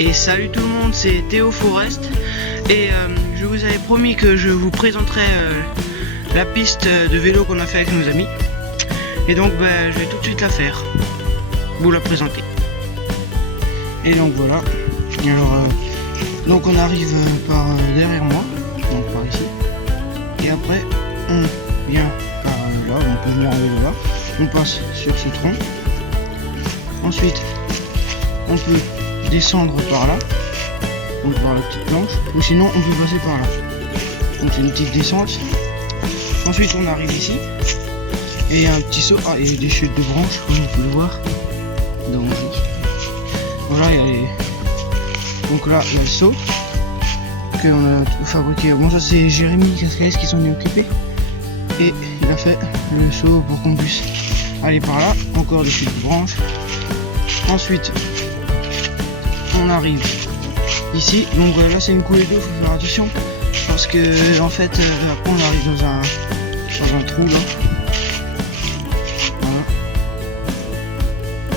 Et salut tout le monde, c'est Théo Forest et je vous avais promis que je vous présenterai la piste de vélo qu'on a fait avec nos amis. Et donc je vais tout de suite la faire, vous la présenter. Et donc voilà, alors donc on arrive par derrière moi, donc par ici. Et après on vient par là, on peut venir en vélo là, on passe sur ce tronc. Ensuite on peut descendre par là, donc par la petite planche, ou sinon on peut passer par là. Donc c'est une petite descente. Ensuite on arrive ici et il y a un petit saut, et des chutes de branches comme on peut le voir. Donc voilà, donc là il y a le saut qu'on a fabriqué. Bon, ça c'est Jérémy Cascales qui s'en est occupé et il a fait le saut pour qu'on puisse aller par là. Encore des chutes de branches. Ensuite on arrive ici, donc là c'est une coulée d'eau, faut faire attention parce que en fait après on arrive dans un trou là. Voilà.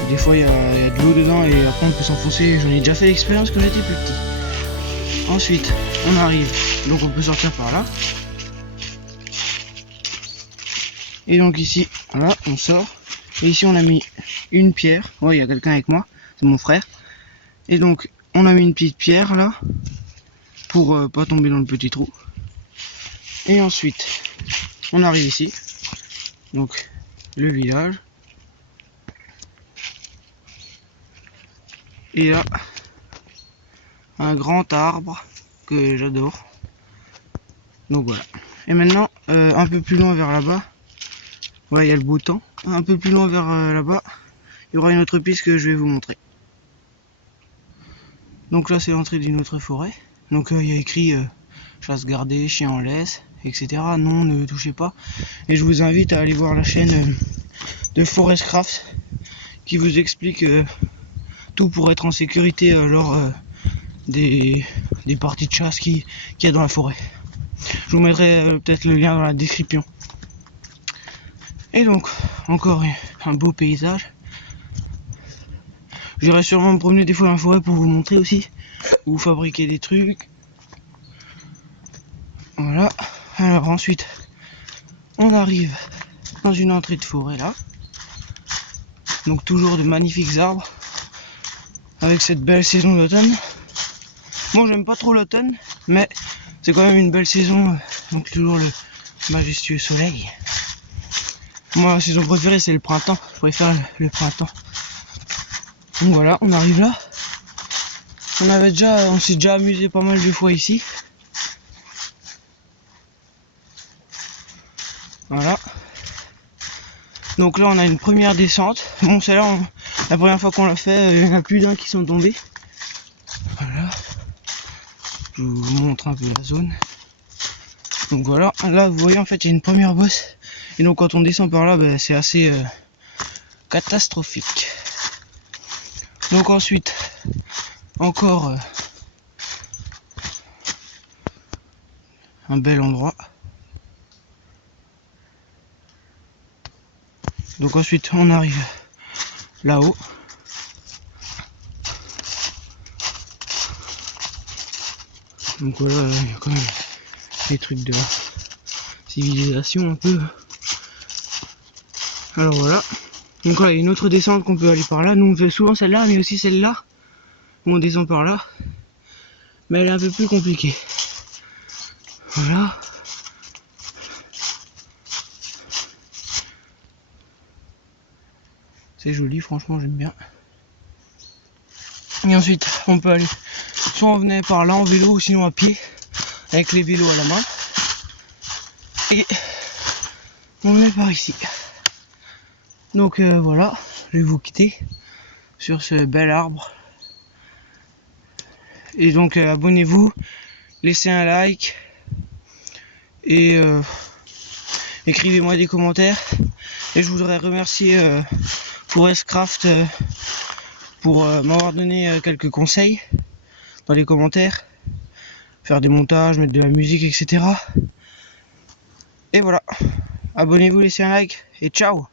Des fois il y a de l'eau dedans et après on peut s'enfoncer. J'en ai déjà fait l'expérience quand j'étais plus petit. Ensuite on arrive, donc on peut sortir par là. Et donc ici, là on sort. Et ici on a mis une pierre. Ouais, il y a quelqu'un avec moi, c'est mon frère. Et donc on a mis une petite pierre là pour pas tomber dans le petit trou. Et ensuite on arrive ici, donc le village. Et là un grand arbre que j'adore. Donc voilà. Et maintenant un peu plus loin vers là-bas, voilà, il y a le beau temps. Un peu plus loin vers là-bas, il y aura une autre piste que je vais vous montrer. Donc là c'est l'entrée d'une autre forêt. Donc il y a écrit chasse gardée, chien en laisse, etc. Non, ne touchez pas. Et je vous invite à aller voir la chaîne de Forestcraft qui vous explique tout pour être en sécurité lors des parties de chasse qu'il y a dans la forêt. Je vous mettrai peut-être le lien dans la description. Et donc encore un beau paysage. J'irai sûrement me promener des fois dans la forêt pour vous montrer aussi, ou fabriquer des trucs. Voilà. Alors ensuite, on arrive dans une entrée de forêt là. Donc toujours de magnifiques arbres, avec cette belle saison d'automne. Bon, j'aime pas trop l'automne, mais c'est quand même une belle saison, donc toujours le majestueux soleil. Moi, ma saison préférée c'est le printemps, je préfère le printemps. Donc voilà, on arrive là. On s'est déjà amusé pas mal de fois ici. Voilà. Donc là on a une première descente. Bon, celle-là, la première fois qu'on l'a fait, il y en a plus d'un qui sont tombés. Voilà. Je vous montre un peu la zone. Donc voilà, là vous voyez en fait il y a une première bosse. Et donc quand on descend par là, c'est assez catastrophique. Donc ensuite, encore un bel endroit. Donc ensuite on arrive là-haut. Donc voilà, il y a quand même des trucs de civilisation un peu. Alors voilà. Donc là il y a une autre descente qu'on peut aller par là. Nous on fait souvent celle-là, mais aussi celle-là où on descend par là. Mais elle est un peu plus compliquée. Voilà. C'est joli, franchement j'aime bien. Et ensuite on peut aller, soit on venait par là en vélo ou sinon à pied, avec les vélos à la main. Et on venait par ici. Donc voilà, je vais vous quitter sur ce bel arbre. Et donc abonnez-vous, laissez un like et écrivez-moi des commentaires. Et je voudrais remercier Forestcraft pour m'avoir donné quelques conseils dans les commentaires. Faire des montages, mettre de la musique, etc. Et voilà, abonnez-vous, laissez un like et ciao.